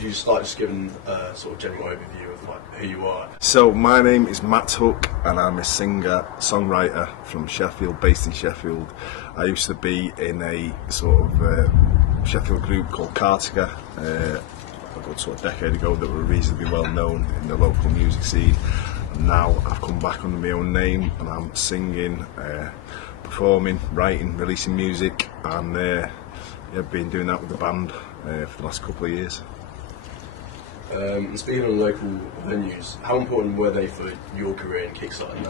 could you start just giving a sort of general overview of like who you are? So my name is Matt Hook and I'm a singer, songwriter from Sheffield, based in Sheffield. I used to be in a sort of Sheffield group called Cartiga, a good sort of decade ago, that were reasonably well known in the local music scene. And now I've come back under my own name and I'm singing, performing, writing, releasing music, and I've been doing that with the band for the last couple of years. And speaking of local venues, how important were they for your career in kickstarting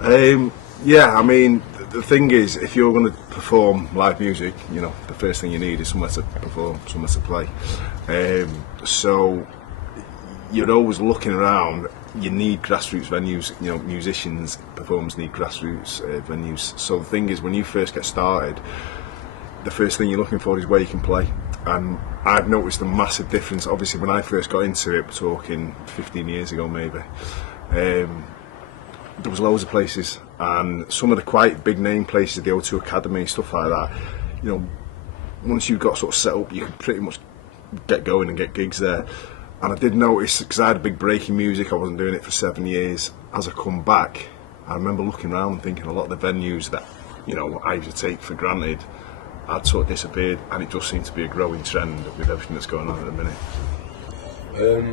that? Yeah, I mean, the thing is, if you're going to perform live music, you know, the first thing you need is somewhere to perform, somewhere to play. So you're always looking around. You need grassroots venues. You know, musicians, performers need grassroots venues. So the thing is, when you first get started, the first thing you're looking for is where you can play. And I've noticed a massive difference. Obviously, when I first got into it, we're talking 15 years ago maybe, there was loads of places, and some of the quite big name places, the O2 Academy, stuff like that, you know, once you got sort of set up, you could pretty much get going and get gigs there. And I did notice, because I had a big break in music, I wasn't doing it for 7 years. As I come back, I remember looking around and thinking a lot of the venues that, you know, I used to take for granted had sort of disappeared, and it just seemed to be a growing trend with everything that's going on at the minute.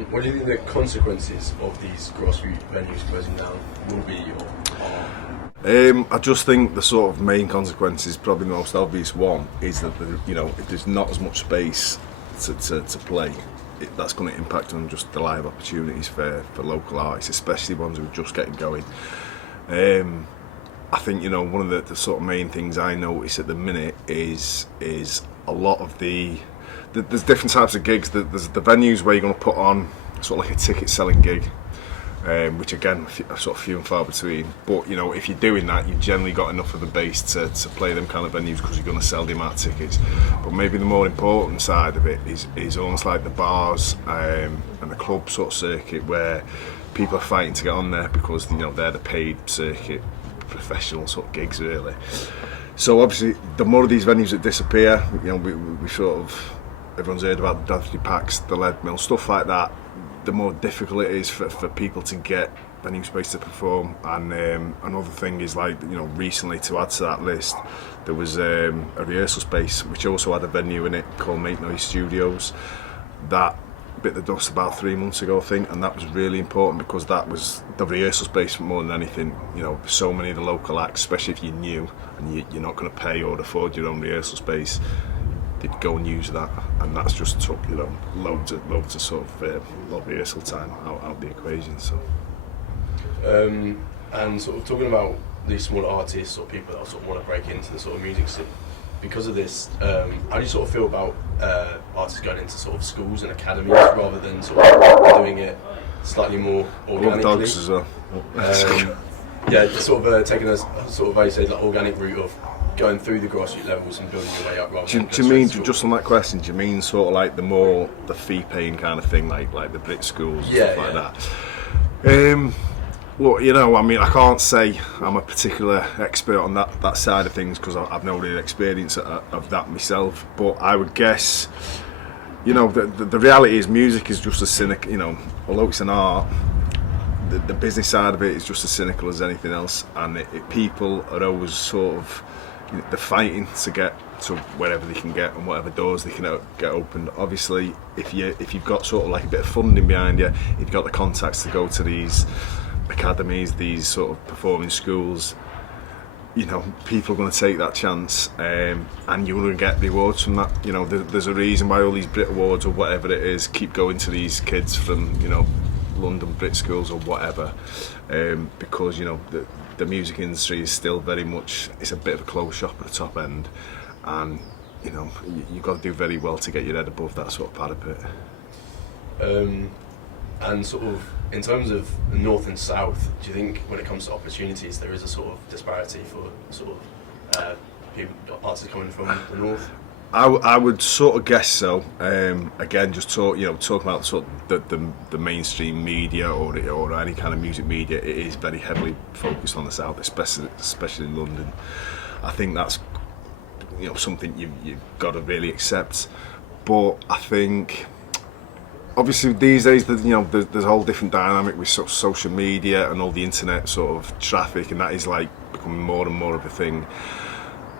What do you think the consequences of these grassroots venues closing down will be, or are? I just think the sort of main consequences, probably the most obvious one, is that you know, if there's not as much space to play, that's going to impact on just the live opportunities for local artists, especially ones who are just getting going. I think, you know, one of the sort of main things I notice at the minute is a lot of there's different types of gigs. There's the venues where you're going to put on sort of like a ticket selling gig, which again are sort of few and far between. But you know, if you're doing that, you've generally got enough of a base to play them kind of venues, because you're going to sell the amount of tickets. But maybe the more important side of it is almost like the bars and the club sort of circuit, where people are fighting to get on there because, you know, they're the paid circuit, professional sort of gigs really. So obviously the more of these venues that disappear, you know, we sort of, everyone's heard about the Dudley Packs, the Lead Mill, stuff like that, the more difficult it is for people to get venue space to perform. And another thing is, like, you know, recently, to add to that list, there was a rehearsal space which also had a venue in it called Make Noise Studios that bit the dust about 3 months ago, I think, and that was really important because that was the rehearsal space more than anything. You know, so many of the local acts, especially if you're new and you're not going to pay or afford your own rehearsal space, they'd go and use that, and that's just took, you know, loads of sort of rehearsal time out the equation. So and sort of talking about these smaller artists or people that sort of want to break into the sort of music scene, because of this, how do you sort of feel about artists going into sort of schools and academies rather than sort of doing it slightly more organically? Love dogs as well. Yeah, sort of taking a sort of, how you say, like, organic route of going through the grassroots levels and building your way up. Do you mean, just on that question, do you mean sort of like the fee paying kind of thing, like the Brit schools and stuff like that? Look, you know, I mean, I can't say I'm a particular expert on that side of things, because I've no real experience of that myself. But I would guess, you know, the reality is music is just as cynical, you know, although it's an art, the business side of it is just as cynical as anything else. And people are always sort of, you know, they're fighting to get to wherever they can get and whatever doors they can get opened. Obviously, if you've got sort of like a bit of funding behind you, if you've got the contacts to go to these academies, these sort of performing schools, you know, people are going to take that chance, and you're going to get rewards from that. You know, there's a reason why all these Brit Awards or whatever it is keep going to these kids from, you know, London Brit schools or whatever, because, you know, the music industry is still very much, it's a bit of a closed shop at the top end, and, you know, you've got to do very well to get your head above that sort of parapet. And sort of, in terms of the north and south, do you think when it comes to opportunities there is a sort of disparity for sort of people, artists coming from the north? I would sort of guess so. Again, just talking about sort of the mainstream media or any kind of music media, it is very heavily focused on the south, especially in London. I think that's, you know, something you've got to really accept. But I think obviously these days, there's a whole different dynamic with sort of social media and all the internet sort of traffic, and that is like becoming more and more of a thing.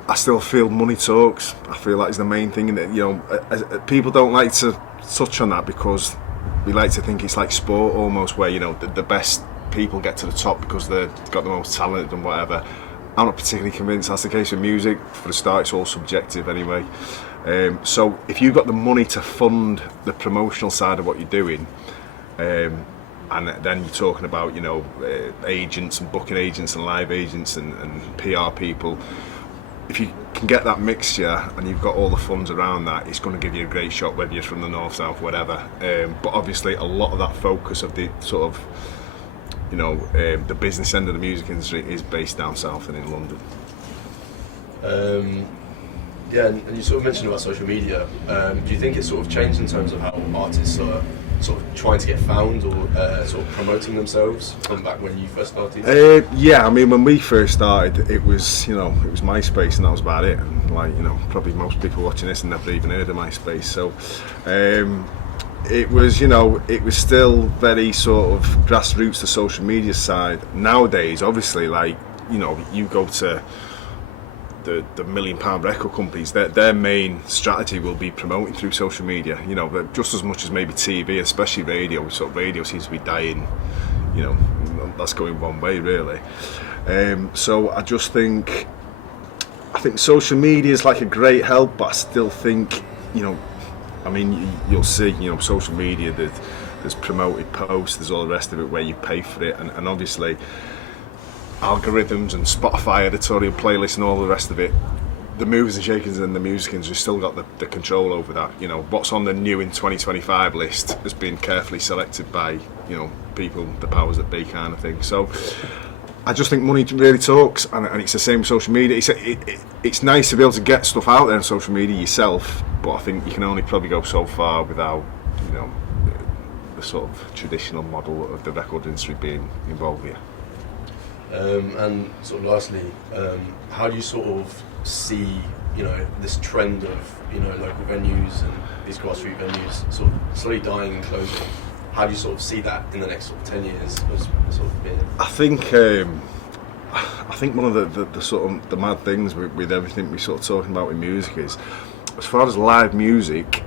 I still feel money talks. I feel like it's the main thing, and people don't like to touch on that because we like to think it's like sport almost, where the best people get to the top because they've got the most talent and whatever. I'm not particularly convinced that's the case with music. For a start, it's all subjective anyway. So if you've got the money to fund the promotional side of what you're doing, and then you're talking about agents and booking agents and live agents and PR people, if you can get that mixture and you've got all the funds around that, it's going to give you a great shot, whether you're from the north, south, whatever. But obviously a lot of that focus of the sort of the business end of the music industry is based down south and in London. Yeah, and you sort of mentioned about social media. Do you think it's sort of changed in terms of how artists are sort of trying to get found or sort of promoting themselves from back when you first started? Yeah, I mean, when we first started, it was MySpace, and that was about it. And probably most people watching this have never even heard of MySpace. So it was still very sort of grassroots, the social media side. Nowadays, obviously, you go to the £1 million record companies, their main strategy will be promoting through social media, just as much as maybe TV, especially radio. Sort of radio seems to be dying, that's going one way really. So I think social media is like a great help, but I still think, you'll see, social media, there's promoted posts, there's all the rest of it where you pay for it, and obviously algorithms and Spotify editorial playlists and all the rest of it, the movers and shakers and the music industry still got the control over that. What's on the new in 2025 list has been carefully selected by people, the powers that be, kind of thing. So I just think money really talks, and it's the same with social media. It's nice to be able to get stuff out there on social media yourself, but I think you can only probably go so far without the sort of traditional model of the record industry being involved here. And sort of lastly, how do you sort of see, this trend of, local venues and these grassroots venues sort of slowly dying and closing? How do you sort of see that in the next sort of 10 years as sort of being? I think one of the sort of the mad things with everything we're sort of talking about with music is, as far as live music,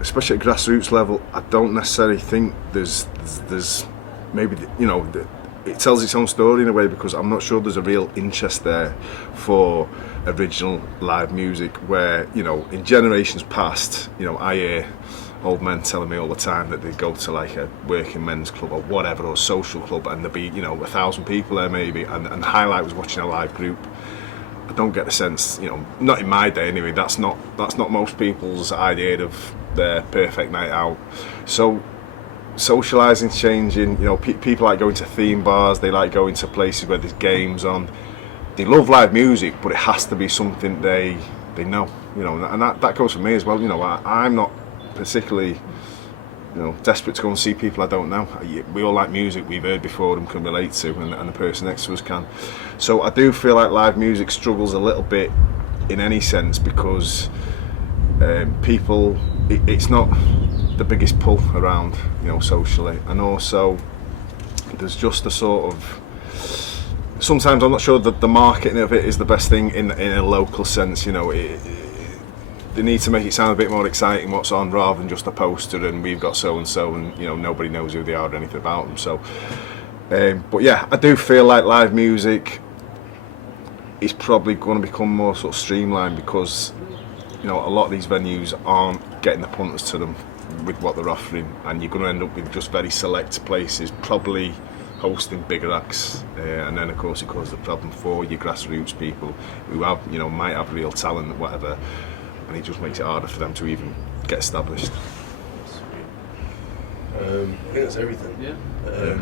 especially at grassroots level, I don't necessarily think there's maybe it tells its own story in a way, because I'm not sure there's a real interest there for original live music, where in generations past, I hear old men telling me all the time that they go to like a working men's club or whatever, or social club, and there'd be 1,000 people there maybe, and the highlight was watching a live group. I don't get the sense, not in my day anyway, that's not most people's idea of their perfect night out. So socialising's changing. People like going to theme bars, they like going to places where there's games on. They love live music, but it has to be something they know, and that goes for me as well. I'm not particularly desperate to go and see people I don't know. We all like music we've heard before and can relate to, and the person next to us can. So I do feel like live music struggles a little bit in any sense, because people, it's not the biggest pull around, socially, and also there's just a sort of, sometimes I'm not sure that the marketing of it is the best thing in a local sense. They need to make it sound a bit more exciting what's on, rather than just a poster and we've got so and so, and nobody knows who they are or anything about them. So but yeah, I do feel like live music is probably going to become more sort of streamlined, because a lot of these venues aren't getting the punters to them with what they're offering, and you're going to end up with just very select places probably hosting bigger acts, and then of course it causes the problem for your grassroots people who have might have real talent, whatever, and it just makes it harder for them to even get established. I think that's everything. Yeah.